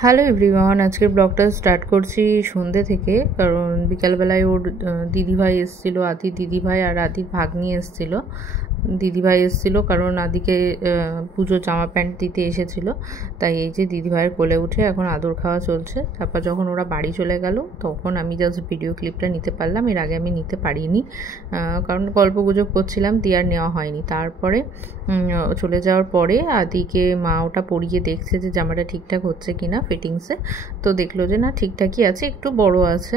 Hello everyone, আজকের ব্লগটা start করছি সন্ধ্যে থেকে, কারণ বিকালবেলায় ওর দিদিভাই এসেছিলো, আদির দিদিভাই আর আদির ভাগ্নি এসেছিলো। দিদিভাই এসেছিলো কারণ আদিকে পুজোর জামা প্যান্ট দিতে এসেছিলো, তাই এই যে দিদিভাইয়ের কোলে উঠে এখন আদর খাওয়া চলছে। তারপর যখন ওরা বাড়ি চলে গেল তখন আমি জাস্ট ভিডিও ক্লিপটা নিতে পারলাম, এর আগে আমি নিতে পারিনি, কারণ গল্প গুজব করছিলাম দিয়ে আর নেওয়া হয়নি। তারপরে চলে যাওয়ার পরে আদিকে মা ওটা পরিয়ে দেখছে যে জামাটা ঠিকঠাক হচ্ছে কিনা ফিটিংসে, তো দেখলো যে না ঠিকঠাকই আছে, একটু বড় আছে,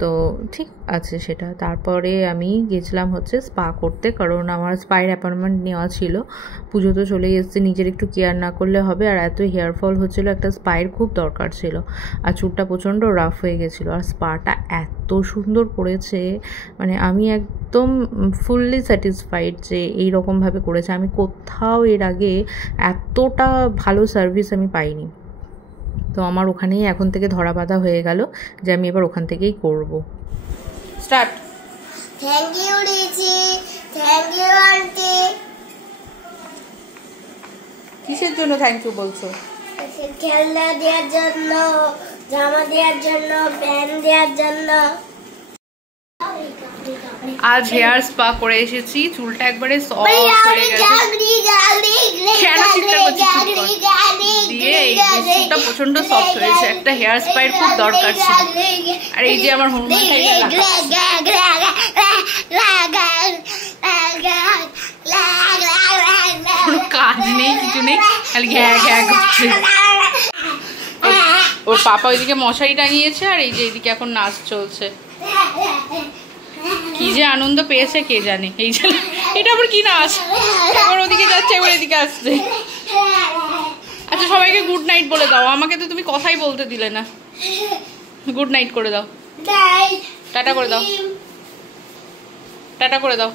তো ঠিক আছে সেটা। তারপরে আমি গেছিলাম হচ্ছে স্পা করতে, কারণ আমার স্পায়ের অ্যাপয়েন্টমেন্ট নেওয়া ছিল। পুজো তো চলেই এসছে, নিজের একটু কেয়ার না করলে হবে, আর এত হেয়ার ফল হচ্ছিলো, একটা স্পায়ের খুব দরকার ছিল, আর চুলটা প্রচণ্ড রাফ হয়ে গেছিলো। আর স্পাটা এত সুন্দর করেছে, মানে আমি একদম ফুললি স্যাটিসফাইড যে এইরকমভাবে করেছে। আমি কোথাও এর আগে এতটা ভালো সার্ভিস আমি পাইনি, তো আমার ওখানেই এখন থেকে ধরা বাঁধা হয়ে গেল যে আমি এবার ওখান থেকেই করব। Start. Thank you Richie, thank you aunty. কিসের জন্য থ্যাংক ইউ বলছো? খেলনা দেওয়ার জন্য, জামা দেওয়ার জন্য, প্যান্ট দেওয়ার জন্য। আজ হেয়ার স্পা করে এসেছি, চুলটা একবারে সফট হয়ে গেছে। কেন চিন্তা করছিস? দিয়ে এই চুলটা প্রচন্ড সফট হয়েছে, একটা হেয়ার স্পায়ের খুব দরকার ছিল। আর এই যে আমার হনুমান কোনো কাজ নেই, কিছু নেই, খালি ঘ্যা ঘ্যা করছে। ওর পাপা ওইদিকে মশারি টাঙিয়েছে, আর এই যে এইদিকে এখন নাচ চলছে। কি যে আনন্দ পেয়েছে কে জানে। এই যে এটা আবার কি নাচ, একবার ওদিকে যাচ্ছে একবার এদিকে আসছে। আচ্ছা সবাইকে গুড নাইট বলে দাও, আমাকে তো তুমি কথাই বলতে দিলে না। গুড নাইট করে দাও, টাটা করে দাও, টাটা করে দাও।